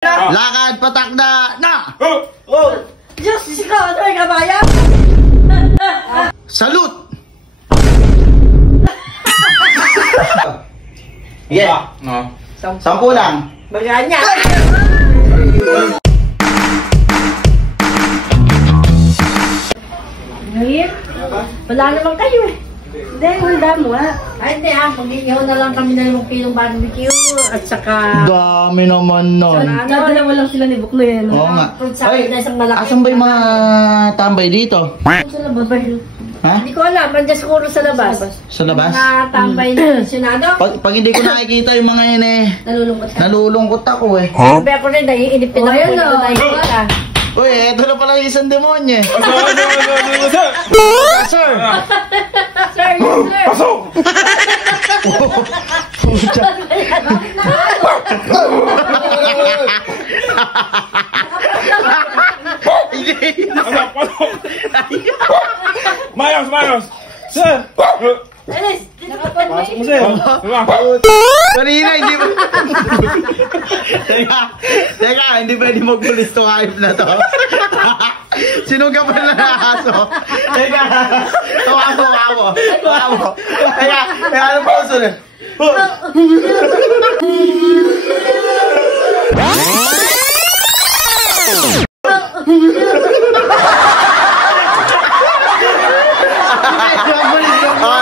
Lakad, patakda, na! Diyos ko, ano may kabayan? Salute! Yeah. No. 10 lang. Maganya. Ngayon? Wala naman kayo eh. Hindi, wala mo ha. Ay, hindi ah. Mag-iihaw na lang kami na yung pilong barbecue at saka... Dami naman nun. Dalawa lang sila ni Buknoy. Oo nga. Ay, asan ba yung mga tambay dito? Sa labas ba yun? Ha? Hindi ko alam. Nandiyan siguro sa labas. Sa labas? Mga tambay na pensionado. Pag hindi ko nakikita yung mga yun eh, Nalulungkot ka. nalulungkot ako eh. Sabi ako rin, naiinip din ako. Ayun o. Uy, eto na pala yung isang demonyo eh. Sir! Sir! Sir, yes sir. Pasok! Pucha. Pasok! Mayos! Sir! Alis, Pasok mo, sir. Kanina, hindi ba? Teka, hindi pwede magpulis to hype na to. Sinugapan na ng aso. Teka, tawa mo. Teka, ano pa uso na?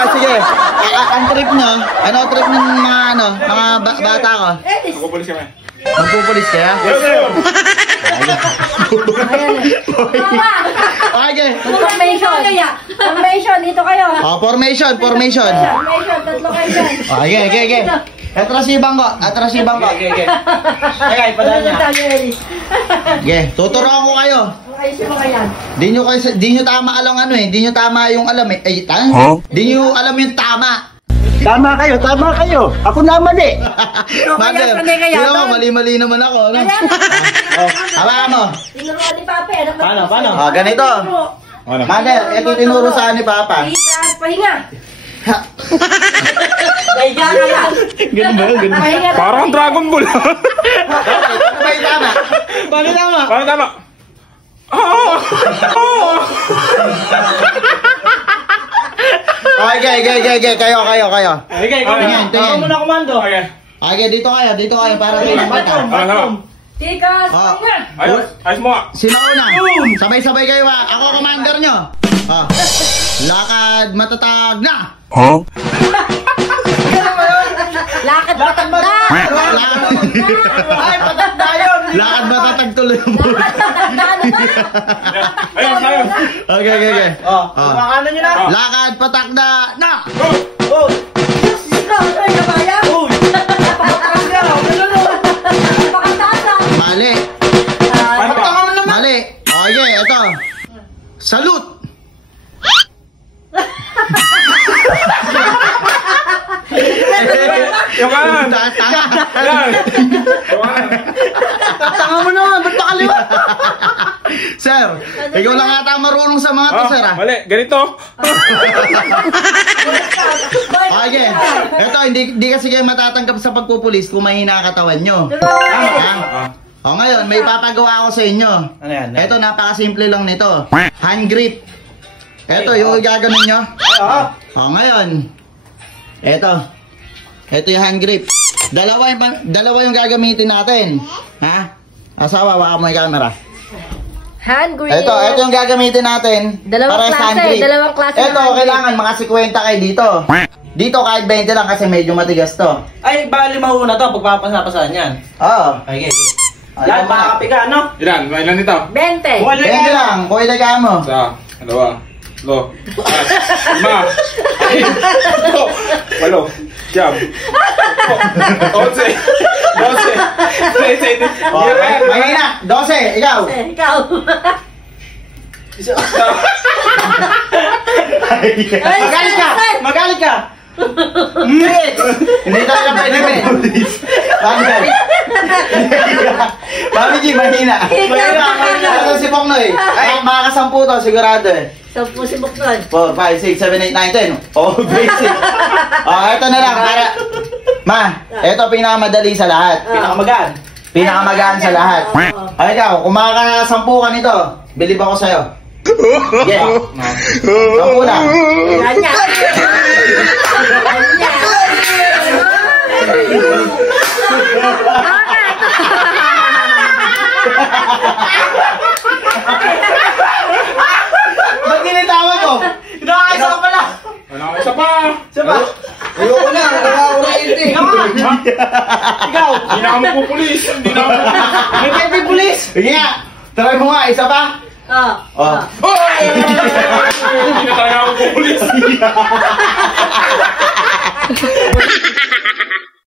Sige. Ang trip nyo, ano trip ng mga bata ko? Magpupulis kami. Magpupulis kaya? Yes, sir! Okay. Formation, dito kayo. Formation. Formation, tatlo kayo dyan. Okay. Atrasibang ko. Okay. Teka, ipadaan niya. Okay, tuturuan ko kayo. Ayusin mo kayan. Di nyo tama alam ano eh. Di nyo tama yung alam eh. Ay, di nyo alam yung tama. Tama kayo. Ako naman eh. Mother, yun mo, mali-mali naman ako. Ano? Hawakan mo. Tinuruan ni Papa. Paano? Ganito. Mother, ito tinuro sa ni Papa. Pahinga. Pahinga ka lang. Ganun ba? Pahinga. Parang Dragon Ball. Ano ba yung tama? Paano tama? Okay. Kayo. Tingin. Ako muna komando. Okay, dito kayo para kayo nakita. Tikas, pahinga. Ayos mo nga. Sino una? Sabay-sabay kayo ha. Ako commander nyo. Lakad, matatag na! Lakad patagda. Ay, patatag yun! Lakad matatag tuloy mo. Ayos. Okay. Ano nyo na? Lakad, patakda na! Mali. Okay, ito. Salute! Yung kanan. Tanga. Tanga mo naman, ba't pakaliwa? Sir, ikaw lang ata marunong sa mga to, sir ah. Mali, ganito. Okay. Ito, hindi kasi kayo matatanggap sa pagpupulis kung mahina ang katawan nyo. O ngayon, may papagawa ako sa inyo. Ano yan? Ito, napakasimple lang nito. Hand grip. Ito, yung gaganon nyo. O ngayon, ito yung hand grip. Dalawa yung gagamitin natin. Ha? Asawa, waka mo yung camera. Hand grip. Ito yung gagamitin natin. Dalawang klase. Ito, kailangan makasikwenta kayo dito. Dito kahit 20 lang kasi medyo matigas to. Ay, bali mauna to, pagpapasapasahan yan. Oo. Okay. Yan, makakapiga, ano? Ilan nito? 20. 20 lang, kuya na mo. Isa, dalawa, 5, 8, 9, 10, 11, 12, 13, Mahina, 12, ikaw. Ikaw. Magalit ka. Hindi tayo pwede mag-police. Mami G, mahina. Ito si Pongnoy. Ay, makakasampu to, sigurado eh. 10 si Buknoy. 4, 5, 6, 7, 8, 9, 10. Oh, basic. Ito na lang. Ma, ito pinakamadali sa lahat. Pinakamagaan. Pinakamagaan sa lahat. Ay, ikaw, kung makaka-10 ka nito, bilib ako sa'yo. Yeah. 10 na. Ganyan. Ba't tinitawag ko? Nakakaisa ka pala. Ano, isa pa. Siya ba? Ayoko na, nakakaurait eh. Ikaw. Hindi na ako magpupulis. Hindi na ako May pwede pulis. Sige nga, try mo nga, isa pa. Oh. Hindi na tayo ako magpupulis.